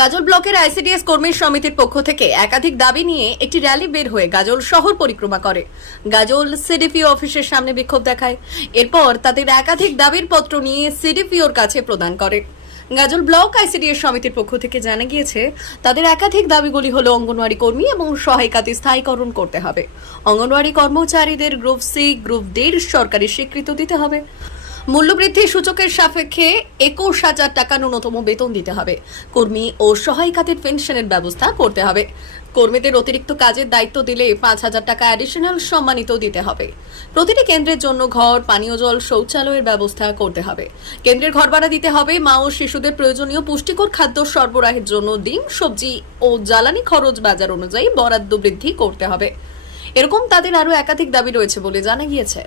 গাজল ব্লকের আইসিডিএস কর্মী সমিতির পক্ষ থেকে একাধিক দাবি নিয়ে একটি র্যালি বের হয়ে গাজল শহর পরিক্রমা করে। গাজল সিডিপিও অফিসের সামনে বিক্ষোভ দেখায়। এরপর তাদের একাধিক দাবির পত্র নিয়ে সিডিপিওর কাছে প্রদান করে। গাজল ব্লক আইসিডিএস সমিতির পক্ষ থেকে জানা গিয়েছে, তাদের একাধিক দাবিগুলি হলো অঙ্গনওয়াড়ি কর্মী এবং সহায়িকাতে স্থায়ীকরণ করতে হবে, অঙ্গনওয়াড়ি কর্মচারীদের গ্রুপ সি গ্রুপ ডির সরকারি স্বীকৃতি দিতে হবে, মূল্যবৃদ্ধি সূচকের সাপেক্ষে 21,000 টাকা ন্যূনতম বেতন দিতে হবে, কর্মী ও সহায়িকাদের পেনশনের ব্যবস্থা করতে হবে, কর্মীদের অতিরিক্ত কাজের দায়িত্ব দিলে 5,000 টাকা অ্যাডিশনাল সম্মানিত দিতে হবে, প্রতিটি কেন্দ্রের জন্য ঘর, পানীয় জল, শৌচালয়ের ব্যবস্থা করতে হবে, কেন্দ্রের ঘর ভাড়া দিতে হবে, মা ও শিশুদের প্রয়োজনীয় পুষ্টিকর খাদ্য সরবরাহের জন্য ডিম, সবজি ও জ্বালানি খরচ বাজার অনুযায়ী বরাদ্দ বৃদ্ধি করতে হবে। এরকম তাদের আরো একাধিক দাবি রয়েছে বলে জানা গিয়েছে।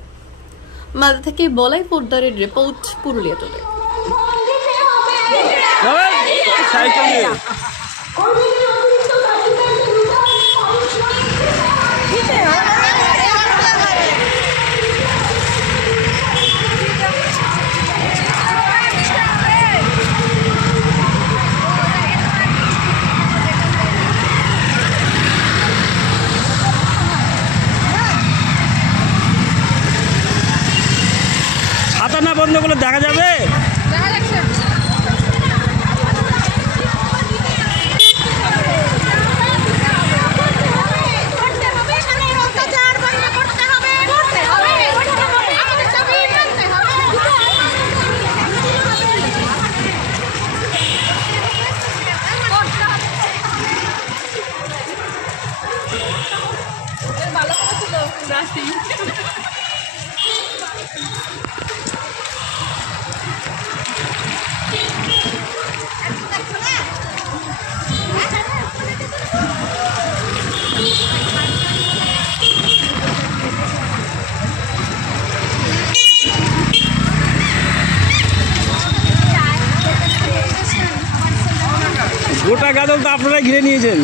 মালদা থেকে বলাই পোদ্দারের রিপোর্ট, পুরুলিয়া টুডে। ছাতা না বন্ধ করলে দেখা যাবে। গোটা গাজল তো আপনারা ঘিরে নিয়েছেন।